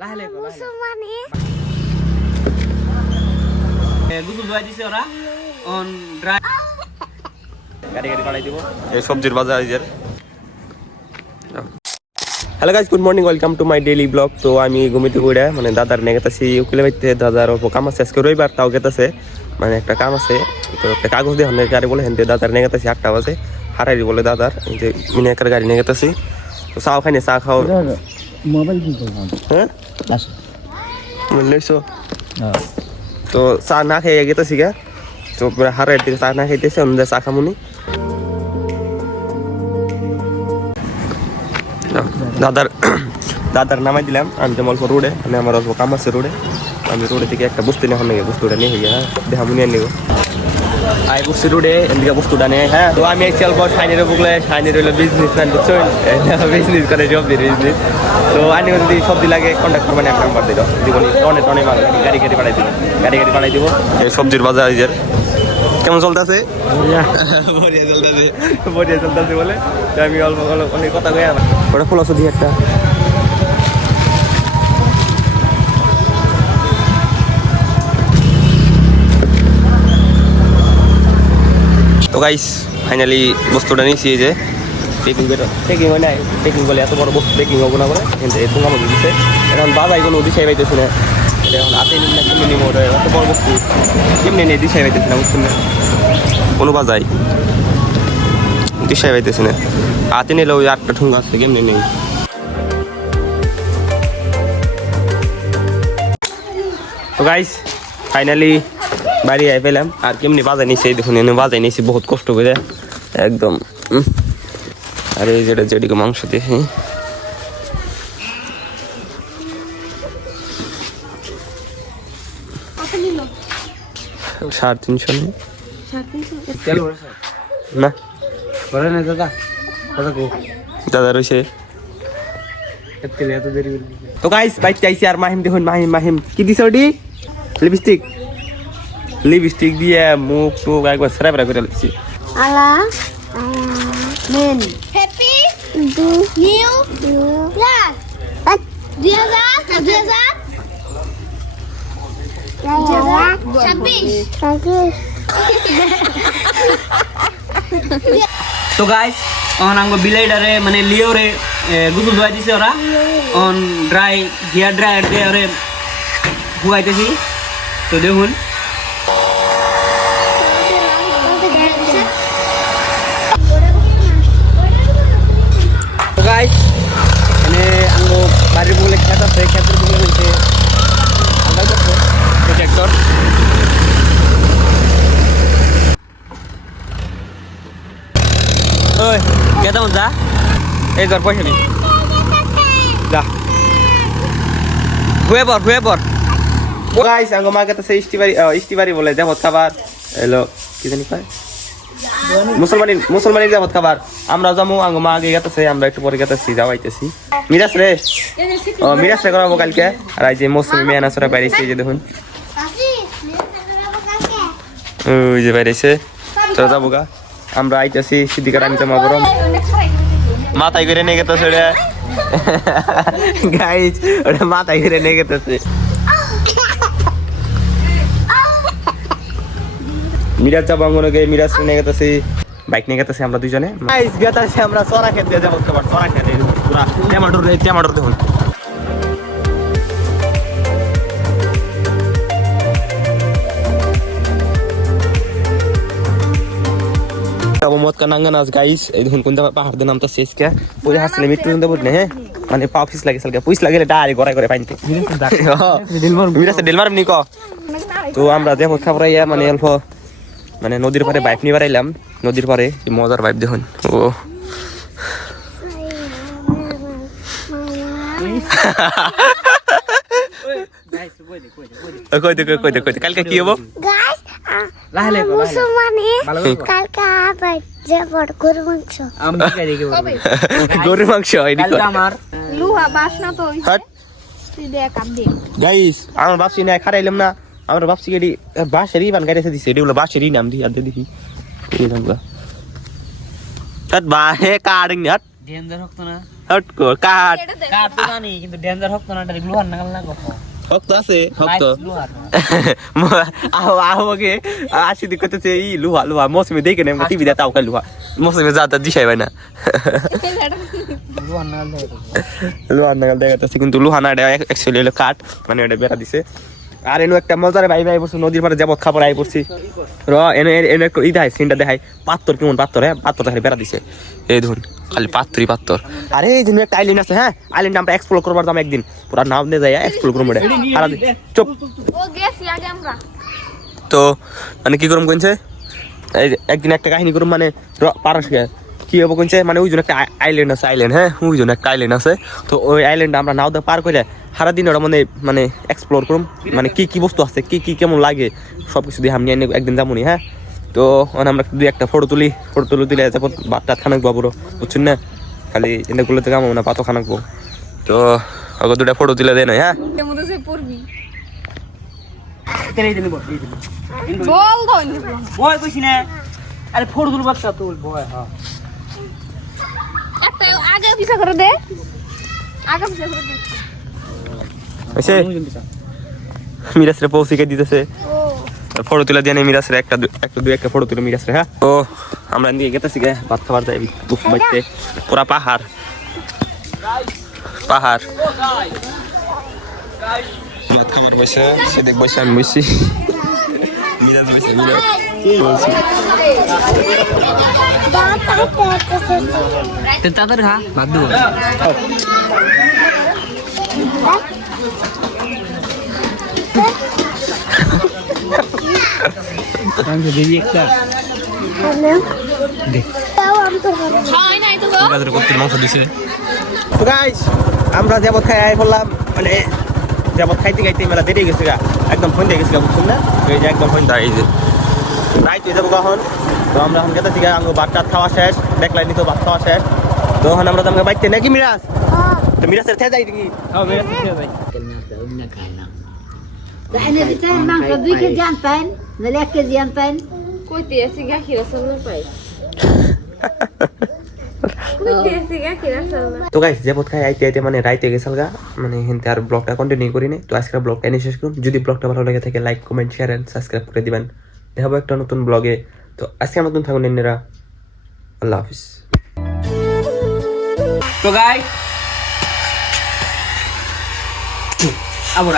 লাহলে মুসলমানে গুগল দোয়া দিছে ওরা অন ড্রাই গাড়ি পাঠাই দিব এই সবজির বাজার আইজের। Hello guys, good morning, welcome to my daily blog. তো আমি ঘুমিতে ঘুরে মানে দাদার নিয়ে গেতেছি উকিলে বাইতে। দাদার অল্প কাম আছে, আজকে রবিবার তাও গেতেছে, মানে একটা কাম আছে। তো একটা কাগজ দিয়ে হন্যের গাড়ি বলে হেনতে দাদার নিয়ে গেতেছি 8টা বাজে। হারাই বলে দাদার এই যে মিনি একটা গাড়ি নিয়ে গেতেছি। তো চাও খাইনি, চা খাও মোবাইল কি করলাম হ্যাঁ আসো বুঝলেছো। তো চা না খেয়ে গেতেছি গা। তো হারাই দিকে চা না খাইতেছে, আমাদের চা খামুনি। দাদার নামাই দিলাম, আমি অল্প রোডে, মানে আমার অল্প কাম আছে রোডে। আমি রোডে থেকে একটা বস্তু নিয়ে নেগে, বস্তুটা নিয়ে গিয়ে দেখা মুনিয়ে নেব আই বস্তু রোডে এদিকে বস্তুটা নেই। হ্যাঁ, তো আমি একচুয়াল বড় শাইনের বুকলে, শাইনের হইলো বিজনেসম্যান, বুঝছেন, বিজনেস করে সবজির বিজনেস। তো আনি যদি সবজি লাগে কন্ট্যাক্ট করবেন, এক নাম্বার দিল জীবনী টনে টনে মাল গাড়ি পাঠাই দিব, গাড়ি পাঠাই দিব। এই সবজির বাজার আইজের কেমন চলতেছে? বড়িয়া চলতেছে বলে আমি অল্প অনেক কথা কই। ওটা ফুল আছে দিয়ে একটা। তো গাইস ফাইনালি বস্তুটা নিয়েছি, এই যে পেকিং হয় নাই, পেকিং বলে এত বড় বস্তু পেকিং হবো না করে কিন্তু এই তোমার মধ্যে দিচ্ছে। এখন বাজাই কোনো দিশাই পাইতেছি না, এখন হাতে নিন না কেমনি নিব, এত বড় বস্তু কেমনি নিয়ে দিশাই পাইতেছি না, বুঝছেন না, কোনো বাজাই দিশাই পাইতেছি না। হাতে নিলে ওই 8টা ঠুঙ্গা আছে, কেমনি নেই। তো গাইস ফাইনালি বাড়ি আই পেলাম। আর কেমনি বাজাই নিয়েছি এই দেখুন, এনে বাজাই নিয়েছি বহুত কষ্ট করে একদম। আর এই যেটা যেদিকে মাংস দিয়েছি, সাড়ে 300 না করে না দাদা কথা কো দাদা রয়েছে। এত দেরি তো গাইস বাইক চাইছি। আর মাহিম দেখুন, মাহিম কি দিছে ওটি? লিপস্টিক দিয়ে মুখ টুক একবার সেরা করে লিখছি। আলা মেন হ্যাপি নিউ ইয়ার 2026। তো গাইস অন আঙ্গো বিলাইডারে মানে লিওরে গুগল দোয়া দিছে ওরা অন ড্রাই হেয়ার ড্রায়ার দিয়ে ওরে ধুয়াইতেছি। তো দেখুন তো গাইস মানে আঙ্গো বাড়ির বলে খেত আছে, খেতের বলে হয়েছে ট্রাক্টর। ওই কেমন যা এই তোর পয়সা নেই, যা ঘুয়ে পর। গাইস আঙ্গো মা কাছে ইস্টিবারি বলে দেবত খাবার এলো, কি জানি কয় মুসলমানি দেবত খাবার। আমরা যাবো, আঙ্গো মা আগে গেতেছে, আমরা একটু পরে গেতেছি, যাওয়াইতেছি। মিরাজ রে করাবো কালকে। আর এই যে মৌসুমি মেয়ানা সরা বাইরেছে, এই যে দেখুন ওই যে বাইরেছে। তো যাবো গা, আমরা আইতেছি সিদ্দিকার আমি তো মাবরম মাথায় করে নিয়ে গেতেছে ওটা। গাইস ওটা মাথায় করে নিয়ে গেতেছে। মিরাজ যাবো আঙ্গনকে, মিরাজ নিয়ে গেতেছি, বাইক নিয়ে গেতেছি আমরা দুজনে। গাইস গেতেছি আমরা সরা খেতে যাবো, তোমার সরা খেতে পুরা টমাটোর দেখুন। মত का नंगा नाच गाइस এই দেখুন কোনটা পাহাড় দিয়ে নামটা শেষ কে পরে হাসলে মিট পর্যন্ত বলনে। হ্যাঁ মানে পা ফিস লাগে সালকে পুইস লাগে ডাইরে গড়াই করে পাইতে মিরাসে ডেলমার নি ক। তো আমরা দেখো খাবরাইয়া মানে অল্প মানে নদীর পারে বাইক নিয়ে বেড়াইলাম, নদীর পারে মজার ভাইব দেখুন। ও কই কালকে কি হবো? গাইস মুসলমানে কালকে আবার যাবো গরুর মাংস আমার লুহা বাসনা তো তুই দেখ কাম দে। গাইস আমার বাপসি না খারাইলাম না, আমার বাপসি গেডি বাসেরই বান গাড়ি দিছে, এডি হলো বাসেরই নাম দি আর দেখি এই নামটা তাত বাহে কাড়িং হাট ডেঞ্জার হতো না। হট কর কাট এটা দেখ কাট তো জানি কিন্তু ডেঞ্জার হোক না এটা গ্লুহার নাগাল না গো হক আছে হক তো গ্লুহার আগে আসি দিকতেছে এই লুহা লুহা মৌসুমে দেখে নেম টিভি দে তাও খাই লুহা মৌসুমে যাতা দিশাই ভাই না গ্লুহার নাগাল দেয় লুহার নাগাল দেখাতেছে কিন্তু লুহা না এটা অ্যাকচুয়ালি হলো কাঠ মানে এটা বেড়া দিছে আর এনে একটা মজারে ভাই ভাই বসে নদীর পাড়ে যাবত খাবার আই পড়ছি র এনে এনে ই দেখাই সিনটা দেখাই পাত্তর কেমন পাত্তর হ্যাঁ পাত্তর দেখাই বেড়া দিছে এই দেখুন খালি পাত্তরই পাত্তর আরে এই দিন একটা আইল্যান্ড আছে হ্যাঁ আইল্যান্ড আমরা এক্সপ্লোর করবার দাম একদিন পুরা নাম দিয়ে যাই এক্সপ্লোর করবো আর চুপ ও গেছি আগে আমরা তো মানে কি করুম কইছে এই একদিন একটা কাহিনী করুম মানে পারস কি হবো কইছে মানে ওই জন্য একটা আইল্যান্ড আছে আইল্যান্ড হ্যাঁ ওই জন্য একটা আইল্যান্ড আছে তো ওই আইল্যান্ড আমরা নাও পার করে সারাদিন ওরা মানে মানে এক্সপ্লোর করুম মানে কি কি বস্তু আছে কি কি কেমন লাগে সব কিছু দিয়ে আমি একদিন যাবো হ্যাঁ তো আমরা দুই একটা ফটো তুলি তুলে তারপর বাচ্চা খানাকবো পুরো বুঝছেন না খালি এগুলোতে কামাবো না পাতো খানাকবো তো ওকে দুটা ফটো তুলে দেয় না হ্যাঁ এর মধ্যে সে পড়বি তেরে দিন বল বল ধন বয় কইছি না আরে ফোড় তুল বাচ্চা তুল বয় হ্যাঁ একটা আগে পিছা করে দে আগে পিছা করে দে এসে মিরাজরে পৌঁছে দিতেছে ও ফটো তুলে দিয়ে মিরাজরে একটা দুই একটা ফটো তুলে মিরাজরে হ্যাঁ তো আমরা এদিকে গেতেছি গে ভাত খাবার যাই দুঃখ বাইতে পুরা পাহাড় ভাত খাবার বসে সে দেখ বসে আমি বসি মিরাজ বসে মিরাজ তে তাদের হ্যাঁ বাদ দেবো দিদি একটা খাই নাই তো গো মিরাজের কত্তির মাংস দিছে তো গাইস আমরা যাবত খাই আই বললাম মানে যাবত খাইতে খাইতে মেলা দেরি গেছে গা একদম ফোন দিয়ে গেছে গা বুঝছেন না এই যে একদম ফোন এই যে রাইট হয়ে যাবো কখন তো আমরা এখন গেতেছি গা আঙ্গো ভাত টাত খাওয়া শেষ দেখলাই নিতো ভাত খাওয়া শেষ তো এখন আমরা তো আমাকে বাইতে নাকি মিরাজ তো মিরাজের থেকে যাই কি হ্যাঁ মেরে দিতে ভাই احنا بتاعي معك 2 كيجي انتين ولا 1 كيجي انتين কইতে আছে গাখির আসল পাই কইতে আছে গাখির আসল তো গাইস যাবত খাই আইতে আইতে মানে রাইতে গেছাল গা মানে হেনতে আর ব্লগটা কন্টিনিউ করি নি তো আজকের ব্লগটা এনে শেষ করুন যদি ব্লগটা ভালো লাগে থাকে like comment share and subscribe করে দিবেন দেখাবো একটা নতুন ব্লগে তো আজকে নতুন থাকুন এনরা আল্লাহ হাফিজ তো গাই আবার